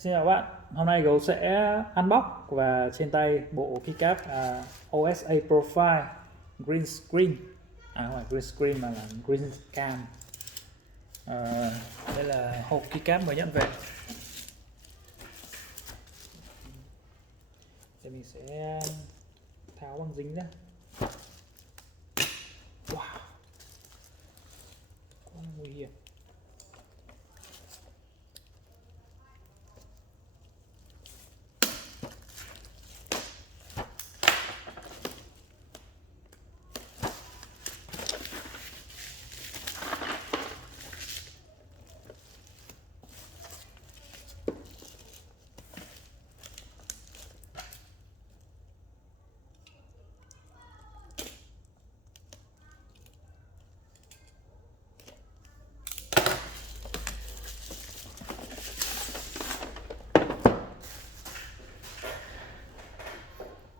Xin chào bạn, hôm nay Gấu sẽ unbox và trên tay bộ keycap OSA Profile Green Screen. Không phải Green Screen mà là Green Cam. à, Đây là hộp keycap mới nhận về. Thì mình sẽ tháo băng dính ra. Wow, quá nguy hiểm.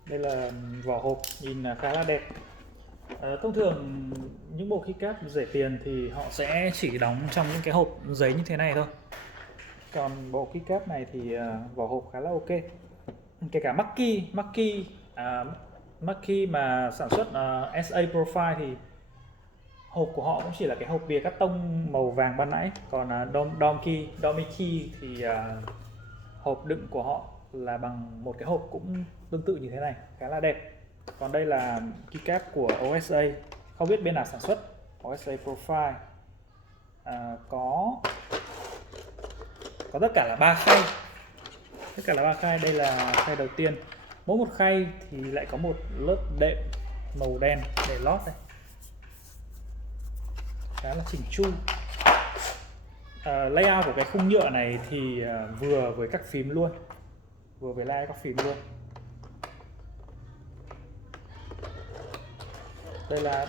Đây là vỏ hộp nhìn khá là đẹp. Thông thường những bộ keycap rẻ tiền thì họ sẽ chỉ đóng trong những cái hộp giấy như thế này thôi. Còn bộ keycap này thì vỏ hộp khá là ok. Kể cả Mackie mà sản xuất SA Profile thì hộp của họ cũng chỉ là cái hộp bìa cắt tông màu vàng ban nãy. Còn Domiki thì hộp đựng của họ là bằng một cái hộp cũng tương tự như thế này, khá là đẹp. Còn đây là keycap của OSA, không biết bên nào sản xuất. OSA Profile có tất cả là 3 khay. Đây là khay đầu tiên. Mỗi một khay thì lại có một lớp đệm màu đen để lót đây, khá là chỉnh chu. Layout của cái khung nhựa này thì vừa với các phím luôn,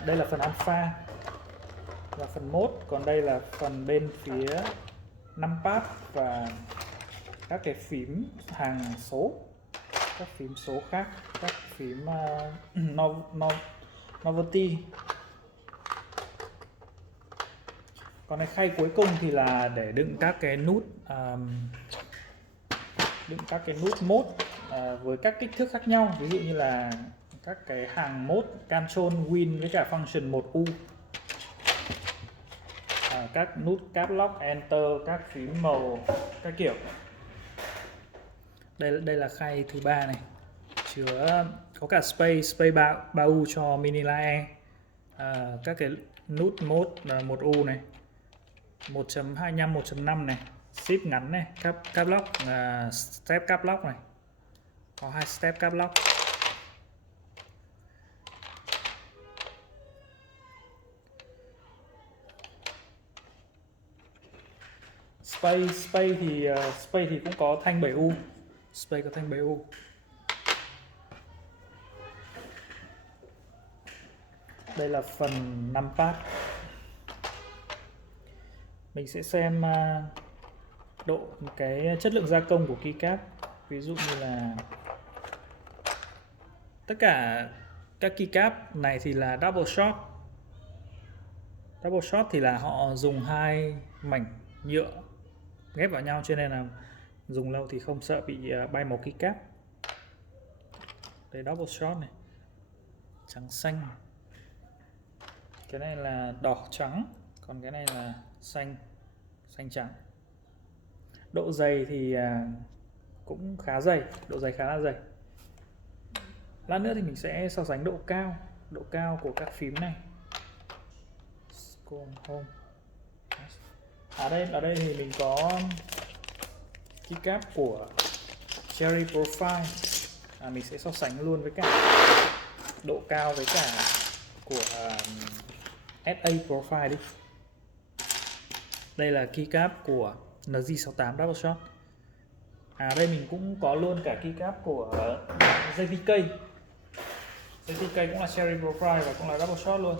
Đây là phần alpha và phần mode, còn đây là phần bên phía numpad và các cái phím hàng số, các phím số khác, các phím novelty. Còn cái khay cuối cùng thì là để đựng các cái nút mode với các kích thước khác nhau, ví dụ như là các cái hàng mode control win với cả function 1U, các nút caps lock, enter, các phím màu các kiểu. Đây là khay thứ ba này, chứa có cả space 3U cho mini lae, các cái nút mode 1U này, 1.25, 1.5 này, shift ngắn này, cap lock, step cap lock này, có 2 step cap lock. Space thì cũng có thanh 7U. Đây là phần numpad. Mình sẽ xem cái chất lượng gia công của keycap. Ví dụ như là tất cả các keycap này thì là double shot thì là họ dùng hai mảnh nhựa ghép vào nhau, cho nên là dùng lâu thì không sợ bị bay màu keycap. Đây double shot này, trắng xanh, cái này là đỏ trắng, còn cái này là xanh trắng. Độ dày thì cũng khá dày, độ dày khá là dày. Lát nữa thì mình sẽ so sánh độ cao của các phím này. Home. Ở đây thì mình có keycap của Cherry Profile. Mình sẽ so sánh luôn với cả độ cao với cả của SA Profile đi. Đây là keycap của NG68 Double Shot. Đây mình cũng có luôn cả keycap của JTK. JTK cũng là Cherry Profile và cũng là Double Shot luôn.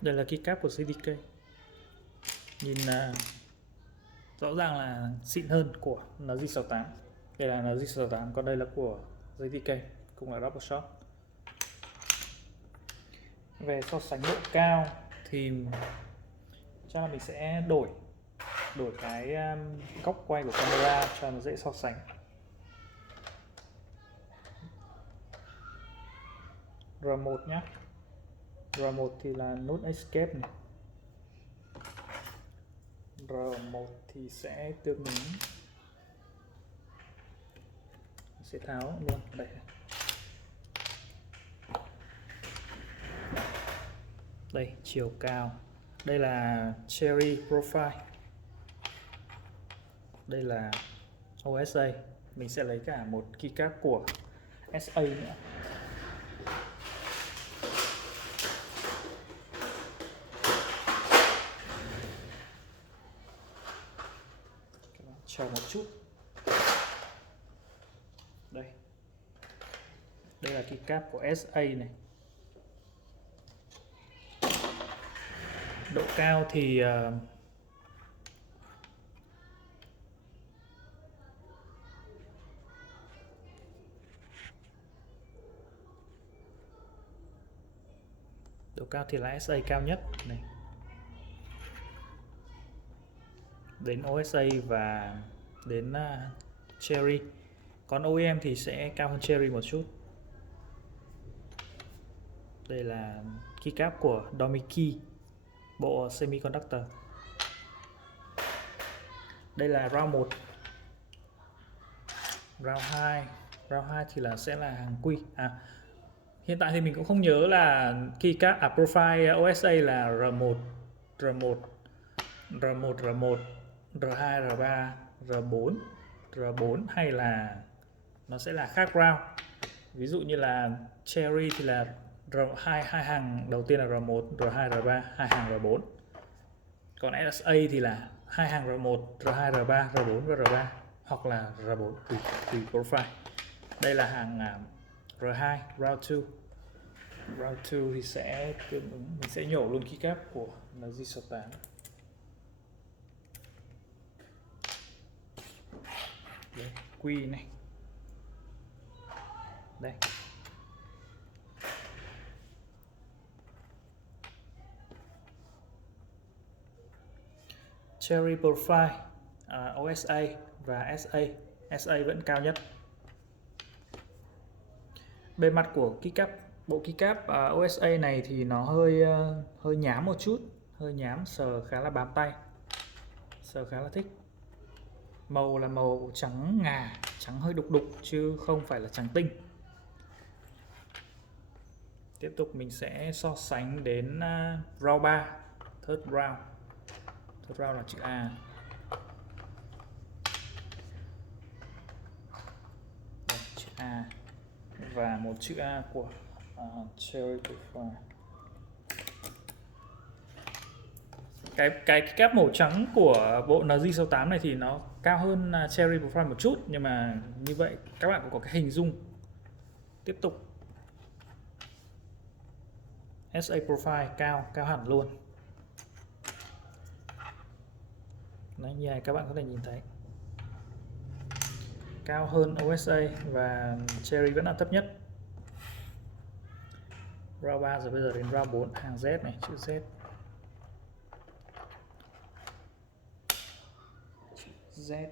Đây là keycap của JTK. Nhìn rõ ràng là xịn hơn của NG68. Đây là NG68, còn đây là của JTK, cũng là double shot. Về so sánh độ cao thì chắc là mình sẽ đổi cái góc quay của camera cho nó dễ so sánh. R1 nhé. R1 thì là nút escape này. R1 thì sẽ tương ứng, sẽ tháo luôn đây. Đây, chiều cao. Đây là Cherry Profile. Đây là OSA. Mình sẽ lấy cả một keycap của SA nữa. Chờ một chút. Đây. Đây là keycap của SA này. Độ cao thì là SA cao nhất này. Đến OSA và đến Cherry. Còn OEM thì sẽ cao hơn Cherry một chút. Đây là keycap của Domiki, bộ semiconductor. Đây là round 1. Round 2. Round 2 thì sẽ là hàng quy. Hiện tại thì mình cũng không nhớ là keycap profile OSA là R1, R1, R1, R1, R2, R3, R4, R4 hay là nó sẽ là khác round. Ví dụ như là Cherry thì là hai hàng đầu tiên là R1, R2, R3, hai hàng R4. Còn SA thì là hai hàng R1, R2, R3, R4 và R3 hoặc là R4 tùy profile. Đây là hàng R2, round 2. Round 2 thì sẽ tương ứng, mình sẽ nhổ luôn keycap của NG68. Đây, quy này. Đây. Cherry Profile, OSA và SA. SA vẫn cao nhất. Bề mặt của keycap, bộ keycap OSA này thì nó hơi nhám một chút, hơi nhám, sờ khá là bám tay, sờ khá là thích. Màu là màu trắng ngà, trắng hơi đục đục chứ không phải là trắng tinh. Tiếp tục mình sẽ so sánh đến round 3, third round. Third round là chữ A. Đây, chữ A và một chữ A của Cherry Profile. Cái cáp màu trắng của bộ NG68 này thì nó cao hơn Cherry Profile một chút, nhưng mà như vậy các bạn cũng có cái hình dung. Tiếp tục SA Profile cao hẳn luôn. Đấy, như này các bạn có thể nhìn thấy cao hơn OSA và Cherry vẫn là thấp nhất. Round 3 rồi, bây giờ đến round 4, hàng Z này, chữ Z. Z.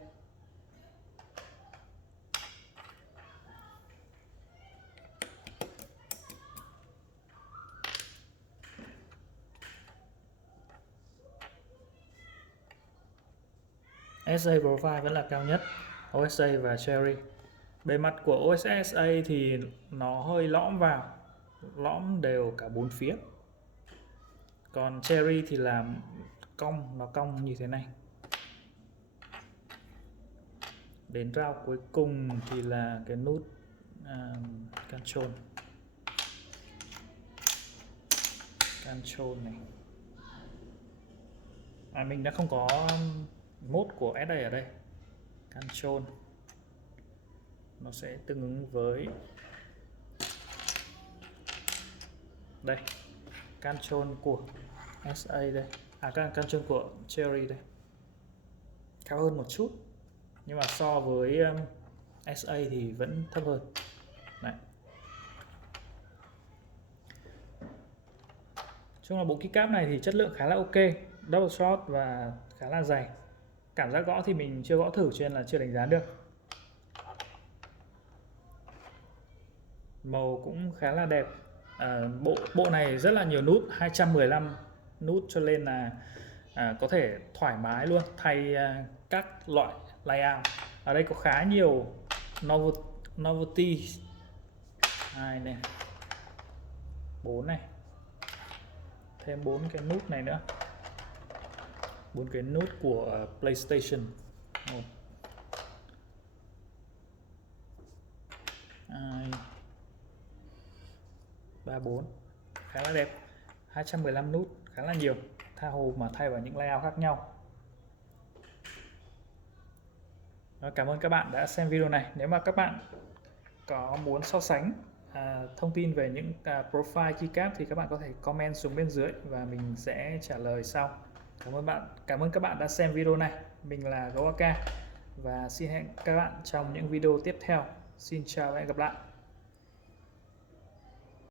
SA Profile vẫn là cao nhất, OSA và Cherry. Bề mặt của OSA thì nó hơi lõm vào, lõm đều cả bốn phía. Còn Cherry thì là cong, nó cong như thế này. Đến round cuối cùng thì là cái nút control này. Mình đã không có mode của SA ở đây. Control nó sẽ tương ứng với đây, control của SA đây, control của Cherry đây, cao hơn một chút, nhưng mà so với SA thì vẫn thấp hơn. Đấy. Chung là bộ keycap này thì chất lượng khá là ok, double shot và khá là dày. Cảm giác gõ thì mình chưa gõ thử cho nên là chưa đánh giá được. Màu cũng khá là đẹp. Bộ này rất là nhiều nút, 215 nút cho nên là có thể thoải mái luôn thay các loại layout. Ở đây có khá nhiều novelty 2 này, 4 này, thêm 4 cái nút này nữa, 4 cái nút của PlayStation 1, 2, 3, 4, khá là đẹp. 215 nút khá là nhiều, tha hồ mà thay vào những layout khác nhau. Cảm ơn các bạn đã xem video này. Nếu mà các bạn có muốn so sánh thông tin về những profile keycap thì các bạn có thể comment xuống bên dưới và mình sẽ trả lời sau. Cảm ơn các bạn đã xem video này. Mình là GoAK và xin hẹn các bạn trong những video tiếp theo. Xin chào và hẹn gặp lại.